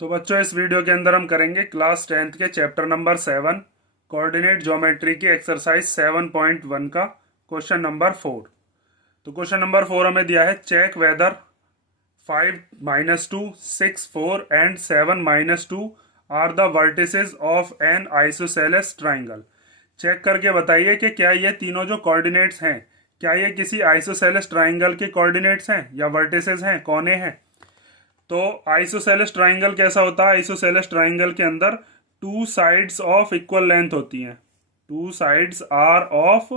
तो बच्चों इस वीडियो के अंदर हम करेंगे क्लास 10th के चैप्टर नंबर 7 कोऑर्डिनेट ज्योमेट्री की एक्सरसाइज 7.1 का क्वेश्चन नंबर 4। तो क्वेश्चन नंबर 4 हमें दिया है check whether 5-2 6 4 and 7-2 are the vertices of an isosceles triangle. Check करके बताइए कि क्या ये तीनों जो कोऑर्डिनेट्स हैं क्या ये किसी आइसोसेलेस ट्राइंगल के कोऑर्डिनेट्स हैं या वर्टिसेस हैं, कोने हैं। तो आइसोसेलेस ट्राइंगल कैसा होता है? आइसोसेलेस ट्राइंगल के अंदर two sides of equal length होती हैं। Two sides are of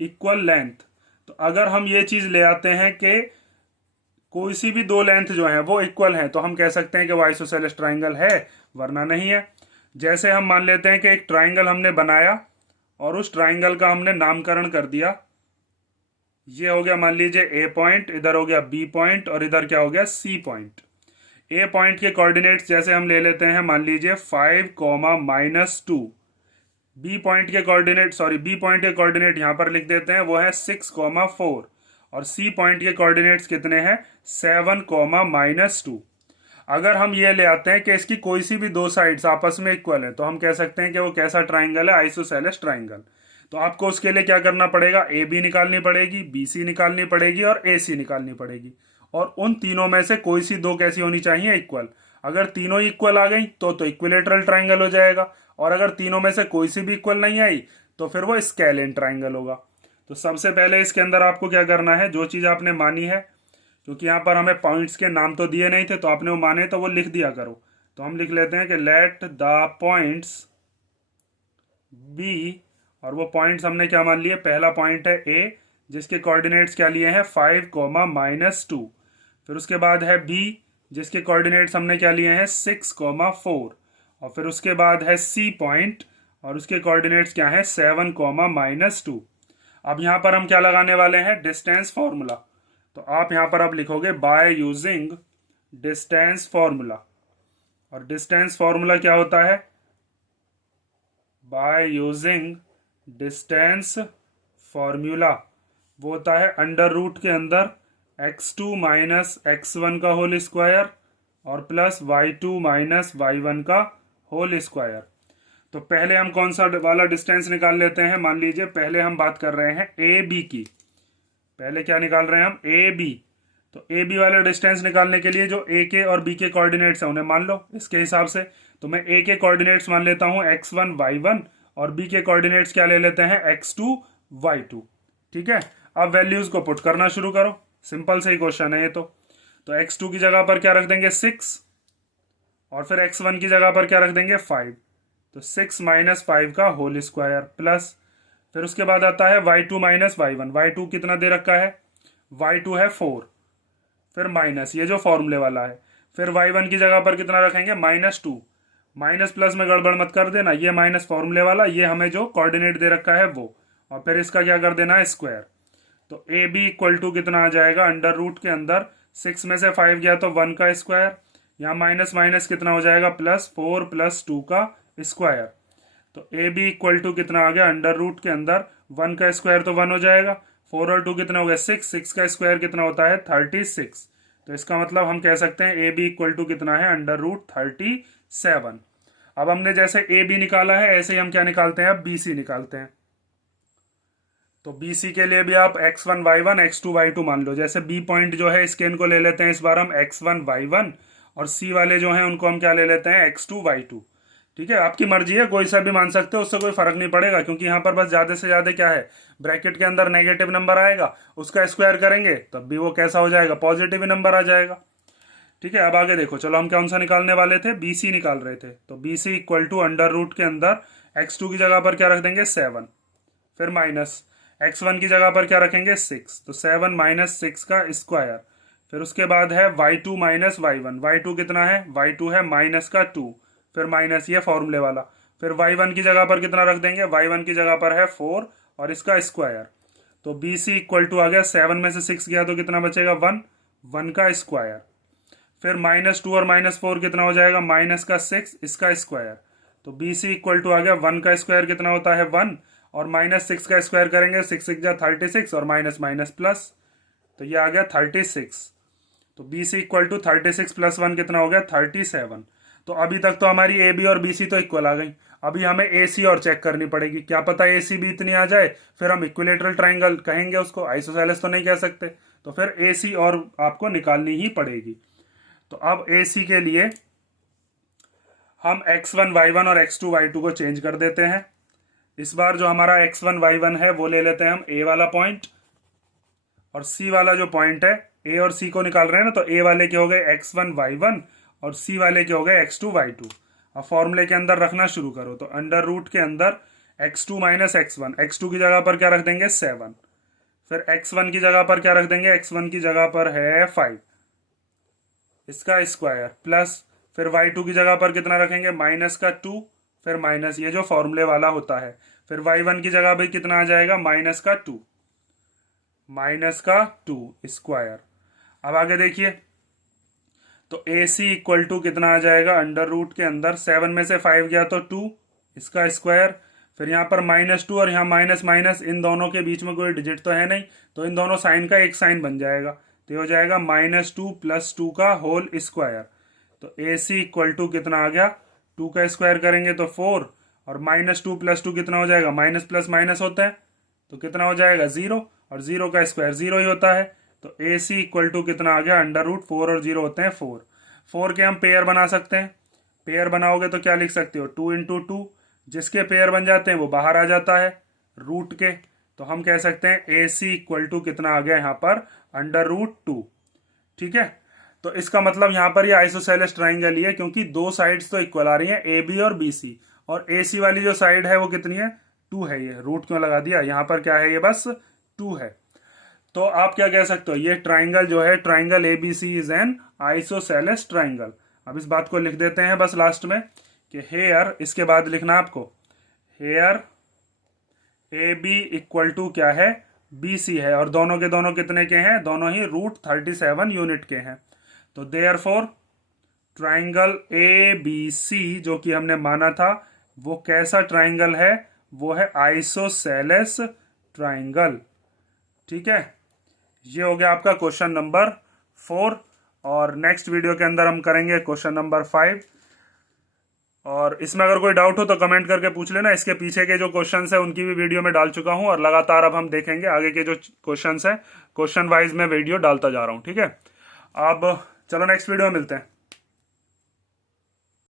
equal length. तो अगर हम ये चीज ले आते हैं कि कोई सी भी दो लेंथ जो है वो इक्वल है तो हम कह सकते हैं कि वो आइसोसेलेस ट्राइंगल है, वरना नहीं है। जैसे हम मान लेते हैं कि एक ट्राइंगल हमने बनाया और उस ट्राइंगल का हमने नामकरण कर दिया। ये हो गया मान लीजिए ए पॉइंट, इधर हो गया बी पॉइंट और इधर क्या हो गया सी पॉइंट। ए पॉइंट के कोऑर्डिनेट्स जैसे हम ले लेते हैं मान लीजिए 5, -2। बी पॉइंट के कोऑर्डिनेट यहां पर लिख देते हैं, वो है 6, 4। और सी पॉइंट के कोऑर्डिनेट्स कितने हैं? 7, -2। अगर हम ये ले आते हैं कि इसकी कोई सी भी दो साइड्स आपस में इक्वल है तो हम कह सकते हैं कि वो कैसा ट्राइंगल है? Isosceles triangle. तो आपको उसके लिए क्या करना पड़ेगा? ए बी निकालनी पड़ेगी, बी सी निकालनी पड़ेगी और ए सी निकालनी पड़ेगी। और उन तीनों में से कोई सी दो कैसी होनी चाहिए? इक्वल। अगर तीनों इक्वल आ गई तो इक्विलेटरल ट्राइंगल हो जाएगा, और अगर तीनों में से कोई सी भी इक्वल नहीं आई तो फिर वो स्केलेन ट्राइंगल होगा। तो सबसे पहले इसके अंदर आपको क्या करना है, जो चीज आपने मानी है, क्योंकि यहाँ पर हमें पॉइंट्स के नाम तो दिए नहीं थे तो आपने वो माने तो वो लिख दिया करो। तो हम लिख लेते हैं कि लेट द पॉइंट्स बी, और वो पॉइंट्स हमने क्या मान लिए? पहला पॉइंट है ए जिसके कोऑर्डिनेट्स क्या लिए हैं? 5, -2। फिर उसके बाद है बी जिसके कोऑर्डिनेट्स हमने क्या लिए हैं? 6, 4। और फिर उसके बाद है सी पॉइंट और उसके कोऑर्डिनेट्स क्या हैं? 7, -2। अब यहाँ पर हम क्या लगाने वाले हैं? Distance formula. तो आप यहाँ पर अब लिखोगे बाय यूजिंग डिस्टेंस फॉर्मूला। और डिस्टेंस फॉर्मूला क्या होता है? बाय यूजिंग डिस्टेंस फॉर्मूला वो होता है अंडर रूट के अंदर x2 - x1 का होल स्क्वायर और प्लस y2 - y1 का होल स्क्वायर। तो पहले हम कौन सा वाला डिस्टेंस निकाल लेते हैं? मान लीजिए पहले हम बात कर रहे हैं ए बी की। पहले क्या निकाल रहे हैं हम? A B. तो ए बी वाले डिस्टेंस निकालने के लिए जो ए के और बी के कोऑर्डिनेट्स हैं उन्हें मान लो इसके हिसाब से। तो मैं ए के कोऑर्डिनेट्स मान लेता हूं x1 y1 और बी के कोऑर्डिनेट्स क्या ले लेते हैं? x2 y2। ठीक है, अब वैल्यूज को पुट करना शुरू करो। सिंपल से ही क्वेश्चन है ये तो x2 की जगह पर क्या रख देंगे? 6। और फिर x1 की जगह पर क्या रख देंगे? 5। तो 6 - 5 का होल स्क्वायर प्लस, फिर उसके बाद आता है y2 - y1। y2 कितना दे रखा है? y2 है 4। फिर माइनस ये जो फॉर्मूले वाला है। फिर y1 की जगह पर कितना रखेंगे? -2। माइनस प्लस में गड़बड़ मत कर देना, ये माइनस फॉर्मूले वाला, ये हमें जो कोऑर्डिनेट दे रखा है वो, और फिर इसका क्या कर देना है? स्क्वायर। तो ए बी इक्वल टू कितना आ जाएगा? अंडर रूट के अंदर 6 में से 5 गया तो 1 का स्क्वायर, यहाँ माइनस माइनस कितना हो जाएगा? +4 + 2 का स्क्वायर। तो ए बी इक्वल टू कितना आ गया? अंडर रूट के अंदर 1 का स्क्वायर तो 1 हो जाएगा, 4 और 2 कितना हो गया? 6। 6 का स्क्वायर कितना होता है? 36। तो इसका मतलब हम कह सकते हैं ए बी इक्वल टू कितना है? Under root 37। अब हमने जैसे ए बी निकाला है ऐसे ही हम क्या निकालते हैं? अब बी सी निकालते हैं। तो बी सी के लिए भी आप x1 y1 x2 y2 मान लो। जैसे बी पॉइंट जो है इसके इनको ले लेते हैं इस बार हम x1 y1, और सी वाले जो हैं उनको हम क्या ले लेते हैं? x2 y2। ठीक है, आपकी मर्जी है, कोई सा भी मान सकते हो, उससे कोई फर्क नहीं पड़ेगा, क्योंकि यहाँ पर बस ज्यादा से ज्यादा क्या है? ब्रैकेट के अंदर नेगेटिव नंबर आएगा, उसका स्क्वायर करेंगे तब भी वो कैसा हो जाएगा? पॉजिटिव ही नंबर आ जाएगा। ठीक है, अब आगे देखो, चलो हम कौन सा निकालने वाले थे? बी सी निकाल रहे थे। तो B C equal to under root के अंदर x2 की जगह पर क्या रख देंगे? 7। फिर माइनस x1 की जगह पर क्या रखेंगे? 6। तो 7 - 6 का स्क्वायर। फिर उसके बाद है y2 - y1। y2 कितना है? y2 है -2। फिर माइनस ये फॉर्मूले वाला। फिर y1 की जगह पर कितना रख देंगे? y1 की जगह पर है 4 और इसका स्क्वायर। तो बी सी इक्वल टू आ गया 7 में से 6 गया तो कितना बचेगा? 1। 1 का स्क्वायर। फिर -2 और -4 कितना हो जाएगा? -6 इसका स्क्वायर। तो बी सी इक्वल टू आ गया 1 का स्क्वायर कितना होता है? 1, और -6 का स्क्वायर करेंगे 6 6 जा 36 और माइनस माइनस प्लस, तो ये आ गया 36। तो बी सी इक्वल टू 36 + 1 कितना हो गया? 37। तो अभी तक तो हमारी ए बी और बी सी तो इक्वल आ गई। अभी हमें ए सी और चेक करनी पड़ेगी, क्या पता ए सी भी इतनी आ जाए, फिर हम इक्विलेटरल ट्राइंगल कहेंगे उसको, आइसोसेलेस तो नहीं कह सकते। तो फिर ए सी और आपको निकालनी ही पड़ेगी। तो अब ए सी के लिए हम x1 y1 और x2 y2 को चेंज कर देते हैं। इस बार जो हमारा x1 y1 है वो ले लेते हैं हम a वाला पॉइंट, और c वाला जो पॉइंट है, a और c को निकाल रहे हैं ना, तो a वाले के हो गए x1 y1 और c वाले के हो गए x2 y2। अब फॉर्मूले के अंदर रखना शुरू करो, तो अंडर रूट के अंदर x2 माइनस x1, x2 की जगह पर क्या रख देंगे 7, फिर x1 की जगह पर क्या रख देंगे, x1 की जगह पर है 5, इसका स्क्वायर प्लस फिर y2 की जगह पर कितना रखेंगे माइनस का 2, फिर माइनस ये जो फॉर्मूले वाला होता है, फिर y1 की जगह भी कितना आ जाएगा माइनस का 2, माइनस का 2 स्क्वायर। अब आगे देखिए, तो ए सी इक्वल टू कितना आ जाएगा, अंडर रूट के अंदर 7 में से 5 गया तो 2, इसका स्क्वायर, फिर यहाँ पर -2 और यहाँ माइनस माइनस, इन दोनों के बीच में कोई डिजिट तो है नहीं, तो इन दोनों साइन का एक साइन बन जाएगा, तो ये हो जाएगा -2 + 2 का होल स्क्वायर। तो ए सी इक्वल टू कितना आ गया, 2 का स्क्वायर करेंगे तो 4, और -2 + 2 कितना हो जाएगा, माइनस प्लस माइनस होता है, तो कितना हो जाएगा 0, और 0 का स्क्वायर 0 ही होता है। तो ए सी इक्वल टू कितना आ गया, अंडर रूट 4 और 0 होते हैं 4। 4 के हम पेयर बना सकते हैं, पेयर बनाओगे तो क्या लिख सकते हो 2 × 2, जिसके पेयर बन जाते हैं वो बाहर आ जाता है रूट के, तो हम कह सकते हैं ए सी इक्वल टू कितना आ गया यहाँ पर अंडर रूट 2। ठीक है, तो इसका मतलब यहाँ पर ये आइसोसेलेस ट्राइंगल ही है, क्योंकि दो साइड्स तो इक्वल आ रही हैं, ए बी और बी सी, और ए सी वाली जो साइड है वो कितनी है 2 है। ये रूट क्यों लगा दिया, यहाँ पर क्या है, ये बस 2 है। तो आप क्या कह सकते हो, ये ट्राइंगल जो है, triangle A B C is an isosceles triangle. अब इस बात को लिख देते हैं बस लास्ट में कि हेयर, इसके बाद लिखना आपको here A B equal to क्या है, बी सी है, और दोनों के दोनों कितने के हैं, दोनों ही √37 यूनिट के हैं। तो therefore triangle A B C जो कि हमने माना था वो कैसा ट्राइंगल है, वो है आइसोसेलेस ट्राइंगल। ठीक है, ये हो गया आपका क्वेश्चन नंबर 4, और नेक्स्ट वीडियो के अंदर हम करेंगे क्वेश्चन नंबर 5। और इसमें अगर कोई डाउट हो तो कमेंट करके पूछ लेना। इसके पीछे के जो क्वेश्चंस है उनकी भी वीडियो में डाल चुका हूं, और लगातार अब हम देखेंगे आगे के जो क्वेश्चंस है, क्वेश्चन वाइज में वीडियो डालता जा रहा हूं। ठीक है, अब चलो नेक्स्ट वीडियो में मिलते हैं।